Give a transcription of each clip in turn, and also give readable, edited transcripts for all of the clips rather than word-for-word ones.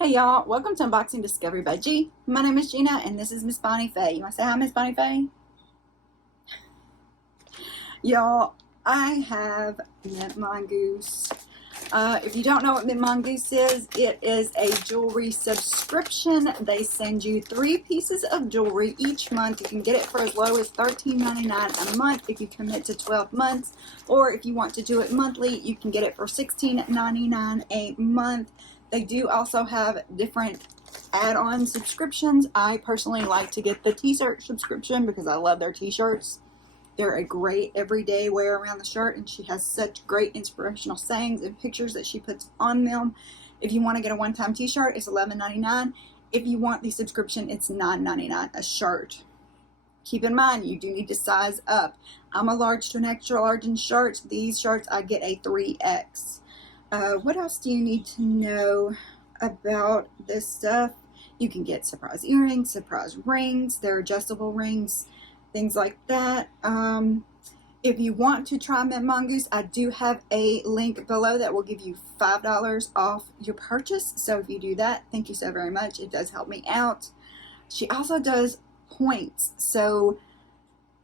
Hey y'all, welcome to Unboxing Discovery by G. My name is Gina and this is Miss Bonnie Faye. You want to say hi, Miss Bonnie Faye? Y'all, I have MintMONGOOSE. If you don't know what MintMONGOOSE is, it is a jewelry subscription. They send you 3 pieces of jewelry each month. You can get it for as low as $13.99 a month if you commit to 12 months. Or if you want to do it monthly, you can get it for $16.99 a month. They do also have different add-on subscriptions. I personally like to get the t-shirt subscription because I love their t-shirts. They're a great everyday wear around the shirt, and she has such great inspirational sayings and pictures that she puts on them. If you want to get a one-time t-shirt, it's $11.99. If you want the subscription, it's $9.99 a shirt. Keep in mind, you do need to size up. I'm a large to an extra large in shirts. These shirts, I get a 3X. What else do you need to know about this stuff? You can get surprise earrings, surprise rings, they're adjustable rings, things like that. If you want to try MintMONGOOSE, I do have a link below that will give you $5 off your purchase. So if you do that, thank you so very much. It does help me out. She also does points. So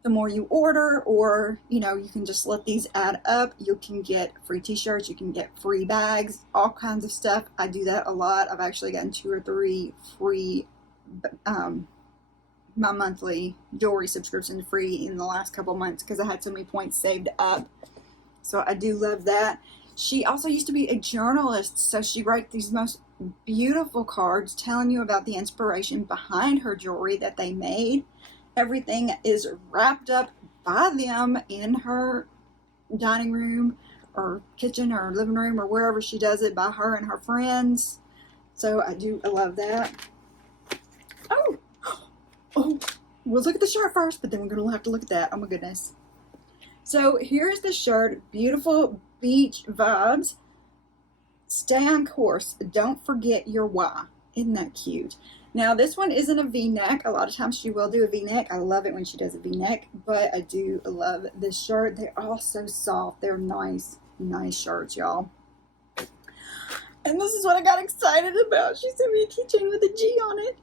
the more you order, or you can just let these add up, you can get free t-shirts, you can get free bags, all kinds of stuff. I do that a lot. I've actually gotten 2 or 3 free my monthly jewelry subscription free in the last couple months because I had so many points saved up. So I do love that. She also used to be a journalist, so she writes these most beautiful cards telling you about the inspiration behind her jewelry that they made. Everything is wrapped up by them in her dining room or kitchen or living room or wherever she does it, by her and her friends. So I love that. Oh, we'll look at the shirt first, but then we're going to have to look at that. Oh my goodness. So here's the shirt. Beautiful beach vibes. Stay on course. Don't forget your why. Isn't that cute? Now, this one isn't a V-neck. A lot of times she will do a V-neck. I love it when she does a V-neck, but I do love this shirt. They're all so soft. They're nice shirts, y'all. And this is what I got excited about. She sent me a keychain with a G on it.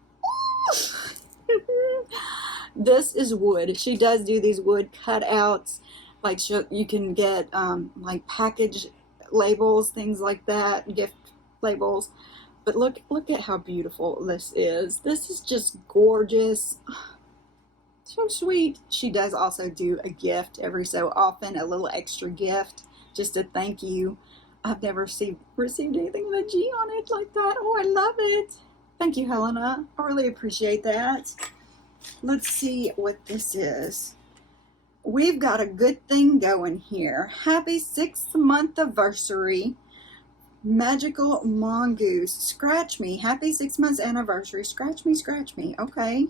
This is wood. She does do these wood cutouts. Like you can get like package labels, things like that, gift labels. But look at how beautiful this is. This is just gorgeous. So sweet. She does also do a gift every so often, a little extra gift, just a thank you. I've never received anything with a G on it like that. Oh, I love it. Thank you, Helena. I really appreciate that. Let's see what this is. We've got a good thing going here. Happy 6th month anniversary. Magical Mongoose. Scratch me. Happy 6 months anniversary. Scratch me, scratch me. Okay.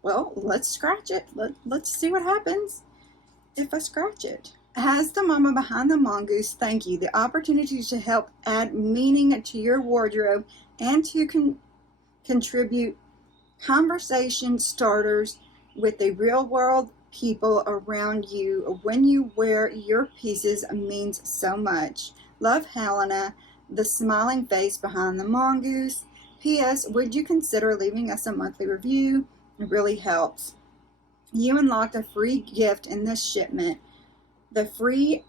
Well, let's scratch it. Let's see what happens if I scratch it. As the mama behind the mongoose, thank you. The opportunity to help add meaning to your wardrobe and to contribute conversation starters with the real world people around you. When you wear your pieces means so much. Love, Helena, the smiling face behind the mongoose. P.S. Would you consider leaving us a monthly review? It really helps. You unlocked a free gift in this shipment. The free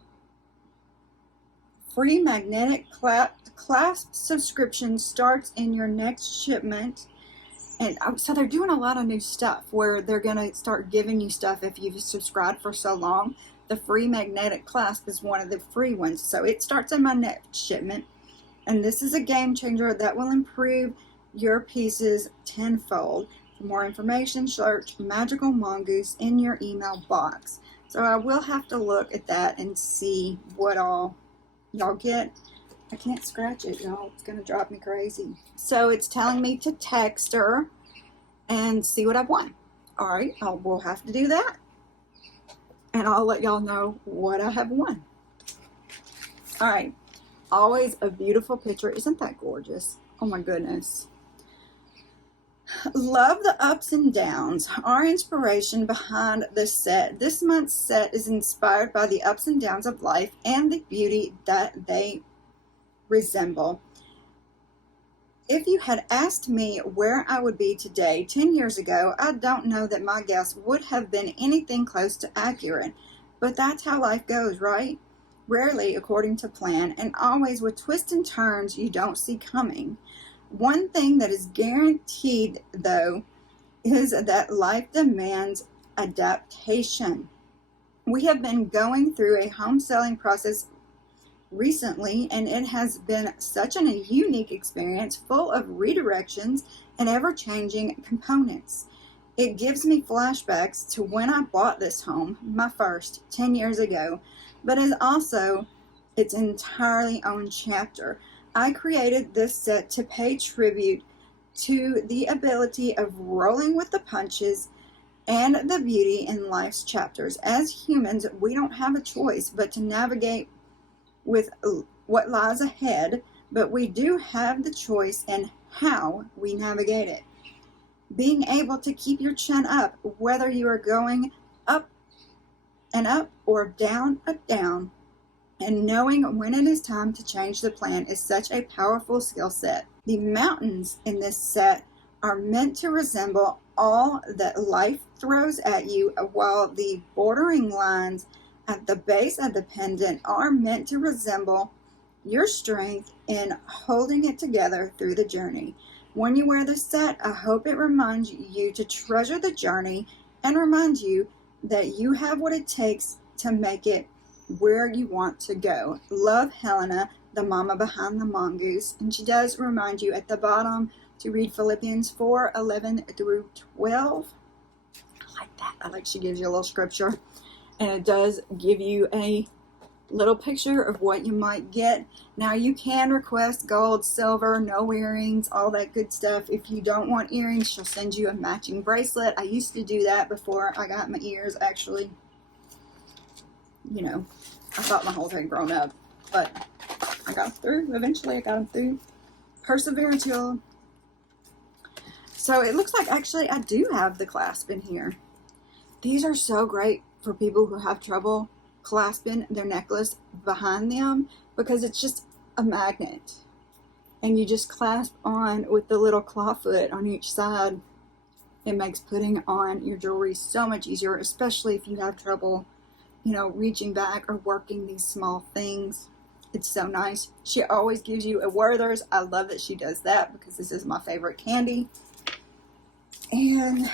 magnetic clasp subscription starts in your next shipment. And so they're doing a lot of new stuff where they're going to start giving you stuff if you've subscribed for so long. The free magnetic clasp is one of the free ones. So it starts in my next shipment. And this is a game changer that will improve your pieces tenfold. For more information, search Magical Mongoose in your email box. So I will have to look at that and see what all y'all get. I can't scratch it, y'all. It's going to drive me crazy. So it's telling me to text her and see what I've won. All right, we'll have to do that. And I'll let y'all know what I have won. All right. Always a beautiful picture. Isn't that gorgeous? Oh my goodness. Love the ups and downs. Our inspiration behind this set. This month's set is inspired by the ups and downs of life and the beauty that they resemble. If you had asked me where I would be today 10 years ago, I don't know that my guess would have been anything close to accurate. But that's how life goes, right? Rarely according to plan, and always with twists and turns you don't see coming. One thing that is guaranteed, though, is that life demands adaptation. We have been going through a home selling process recently, and it has been such a unique experience, full of redirections and ever-changing components. It gives me flashbacks to when I bought this home, my first, 10 years ago, but is also its entirely own chapter. I created this set to pay tribute to the ability of rolling with the punches and the beauty in life's chapters. As humans, we don't have a choice but to navigate with what lies ahead, but we do have the choice in how we navigate it. Being able to keep your chin up, whether you are going up and up or down and down, and knowing when it is time to change the plan is such a powerful skill set. The mountains in this set are meant to resemble all that life throws at you, while the bordering lines at the base of the pendant are meant to resemble your strength in holding it together through the journey. When you wear this set, I hope it reminds you to treasure the journey and reminds you that you have what it takes to make it where you want to go. Love, Helena, the mama behind the mongoose. And she does remind you at the bottom to read Philippians 4:11 through 12. I like that. I like she gives you a little scripture. And it does give you a little picture of what you might get. Now you can request gold, silver, no earrings, all that good stuff. If you don't want earrings, she'll send you a matching bracelet. I used to do that before I got my ears, actually. You know, I thought my whole had grown up, but I got through. Eventually I got them through. Perseverance, y'all. So it looks like actually I do have the clasp in here. These are so great for people who have trouble clasping their necklace behind them, because it's just a magnet and you just clasp on with the little claw foot on each side. It makes putting on your jewelry so much easier, especially if you have trouble, you know, reaching back or working these small things. It's so nice. She always gives you a Werther's. I love that she does that because this is my favorite candy. And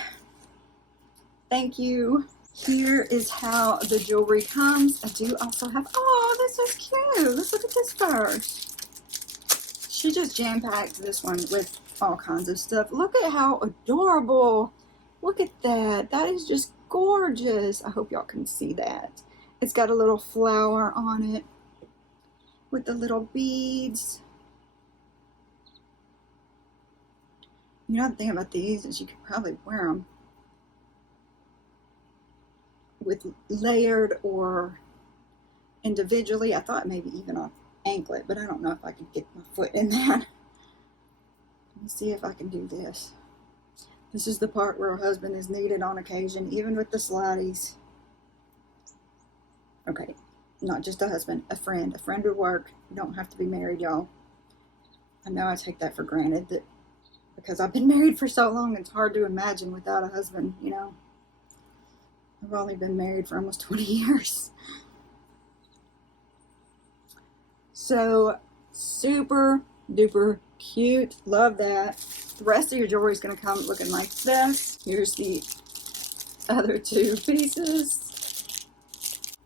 thank you. Here is how the jewelry comes. I do also have, oh, this is cute. Let's look at this first. She just jam-packed this one with all kinds of stuff. Look at how adorable. Look at that. That is just gorgeous. I hope y'all can see that. It's got a little flower on it with the little beads. You know, the thing about these is you could probably wear them with layered or individually. I thought maybe even an anklet, but I don't know if I could get my foot in that. Let me see if I can do this. This is the part where a husband is needed on occasion, even with the slideys. Okay, not just a husband, a friend. A friend would work. You don't have to be married, y'all. I know I take that for granted, that because I've been married for so long, it's hard to imagine without a husband, you know. I've only been married for almost 20 years. So, super duper cute. Love that. The rest of your jewelry is going to come looking like this. Here's the other two pieces.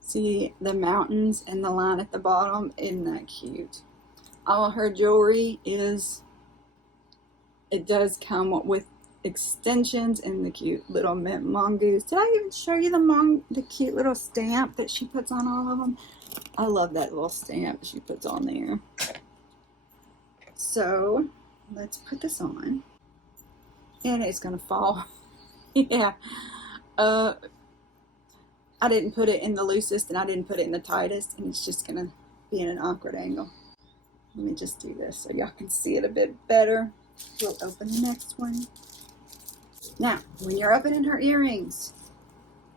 See the mountains and the line at the bottom? Isn't that cute? All her jewelry is, it does come with extensions and the cute little mint mongoose. Did I even show you the cute little stamp that she puts on all of them? I love that little stamp she puts on there. So let's put this on, and it's gonna fall. Yeah, I didn't put it in the loosest and I didn't put it in the tightest, and it's just gonna be in an awkward angle. Let me just do this so y'all can see it a bit better. We'll open the next one. Now, when you're opening her earrings,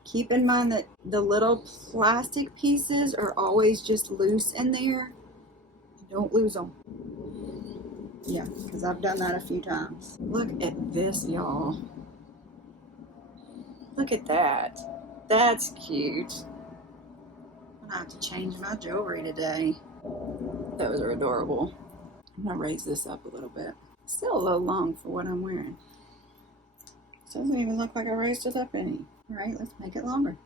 keep in mind that the little plastic pieces are always just loose in there. Don't lose them. Yeah, because I've done that a few times. Look at this, y'all. Look at that. That's cute. I'm gonna have to change my jewelry today. Those are adorable. I'm gonna raise this up a little bit. Still a little long for what I'm wearing. Doesn't even look like I raised it up any. All right, let's make it longer.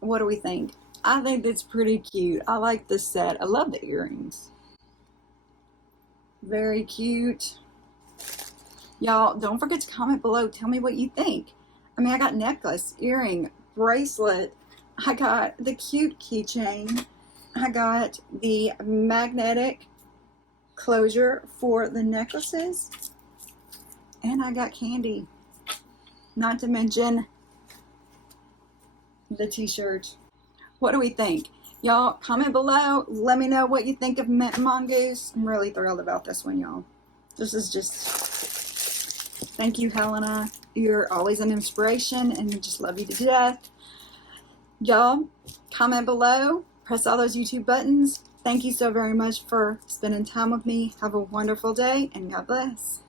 What do we think? I think that's pretty cute. I like this set. I love the earrings. Very cute. Y'all, don't forget to comment below. Tell me what you think. I mean, I got necklace, earring, bracelet. I got the cute keychain. I got the magnetic closure for the necklaces. And I got candy. Not to mention the t-shirt. What do we think? Y'all, comment below. Let me know what you think of Mint Mongoose. I'm really thrilled about this one, y'all. This is just... Thank you, Helena. You're always an inspiration, and I just love you to death. Y'all, comment below. Press all those YouTube buttons. Thank you so very much for spending time with me. Have a wonderful day, and God bless.